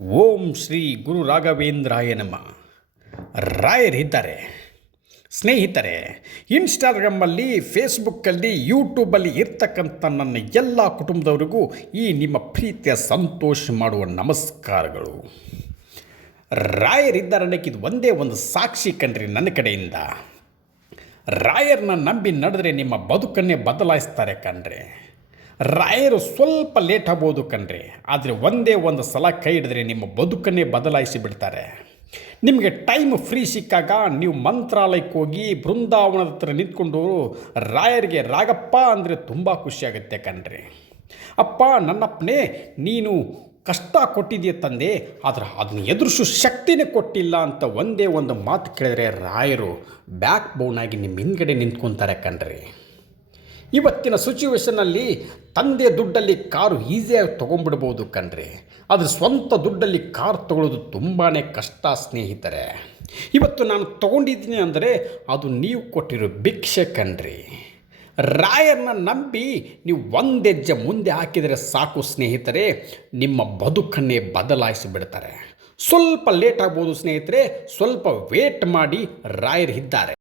ಓಂ ಶ್ರೀ ಗುರು ರಾಘವೇಂದ್ರಾಯ ನಮಃ. ರಾಯರಿದ್ದಾರೆ ಸ್ನೇಹಿತರೆ. ಇನ್ಸ್ಟಾಗ್ರಾಮಲ್ಲಿ, ಫೇಸ್ಬುಕ್ಕಲ್ಲಿ, ಯೂಟ್ಯೂಬಲ್ಲಿ ಇರ್ತಕ್ಕಂಥ ನನ್ನ ಎಲ್ಲ ಕುಟುಂಬದವರಿಗೂ ಈ ನಿಮ್ಮ ಪ್ರೀತಿಯ ಸಂತೋಷ ಮಾಡುವ ನಮಸ್ಕಾರಗಳು. ರಾಯರಿದ್ದಾರೆ ಅನ್ನೋಕ್ಕೆ ಇದು ಒಂದೇ ಒಂದು ಸಾಕ್ಷಿ ಕಣ್ರಿ ನನ್ನ ಕಡೆಯಿಂದ. ರಾಯರನ್ನ ನಂಬಿ ನಡೆದ್ರೆ ನಿಮ್ಮ ಬದುಕನ್ನೇ ಬದಲಾಯಿಸ್ತಾರೆ ಕಣ್ರಿ. ರಾಯರು ಸ್ವಲ್ಪ ಲೇಟ್ ಆಗ್ಬೋದು ಕಣ್ರಿ, ಆದರೆ ಒಂದೇ ಒಂದು ಸಲ ಕೈ ಹಿಡಿದ್ರೆ ನಿಮ್ಮ ಬದುಕನ್ನೇ ಬದಲಾಯಿಸಿ ಬಿಡ್ತಾರೆ. ನಿಮಗೆ ಟೈಮ್ ಫ್ರೀ ಸಿಕ್ಕಾಗ ನೀವು ಮಂತ್ರಾಲಯಕ್ಕೆ ಹೋಗಿ ಬೃಂದಾವನದ ಹತ್ರ ನಿಂತ್ಕೊಂಡು ರಾಯರಿಗೆ ರಾಗಪ್ಪ ಅಂದರೆ ತುಂಬ ಖುಷಿಯಾಗುತ್ತೆ ಕಣ್ರಿ. ಅಪ್ಪ ನನ್ನಪ್ಪನೇ, ನೀನು ಕಷ್ಟ ಕೊಟ್ಟಿದೆಯಾ ತಂದೆ, ಆದರೆ ಅದನ್ನ ಎದುರಿಸೋ ಶಕ್ತಿನೇ ಕೊಟ್ಟಿಲ್ಲ ಅಂತ ಒಂದೇ ಒಂದು ಮಾತು ಕೇಳಿದ್ರೆ ರಾಯರು ಬ್ಯಾಕ್ ಬೋನಾಗಿ ನಿಮ್ಮ ಹಿಂದ್ಗಡೆ ನಿಂತ್ಕೊತಾರೆ ಕಣ್ರಿ. ಇವತ್ತಿನ ಸಿಚುವೇಷನಲ್ಲಿ ತಂದೆ ದುಡ್ಡಲ್ಲಿ ಕಾರು ಈಸಿಯಾಗಿ ತೊಗೊಂಡ್ಬಿಡ್ಬೋದು ಕಣ್ರಿ, ಆದರೆ ಸ್ವಂತ ದುಡ್ಡಲ್ಲಿ ಕಾರ್ ತೊಗೊಳ್ಳೋದು ತುಂಬಾ ಕಷ್ಟ ಸ್ನೇಹಿತರೆ. ಇವತ್ತು ನಾನು ತೊಗೊಂಡಿದ್ದೀನಿ ಅಂದರೆ ಅದು ನೀವು ಕೊಟ್ಟಿರೋ ಭಿಕ್ಷೆ ಕಣ್ರಿ. ರಾಯರನ್ನ ನಂಬಿ ನೀವು ಒಂದು ಹೆಜ್ಜೆ ಮುಂದೆ ಹಾಕಿದರೆ ಸಾಕು ಸ್ನೇಹಿತರೆ, ನಿಮ್ಮ ಬದುಕನ್ನೇ ಬದಲಾಯಿಸಿ ಬಿಡ್ತಾರೆ. ಸ್ವಲ್ಪ ಲೇಟ್ ಆಗ್ಬೋದು ಸ್ನೇಹಿತರೆ, ಸ್ವಲ್ಪ ವೇಟ್ ಮಾಡಿ, ರಾಯರು ಇದ್ದಾರೆ.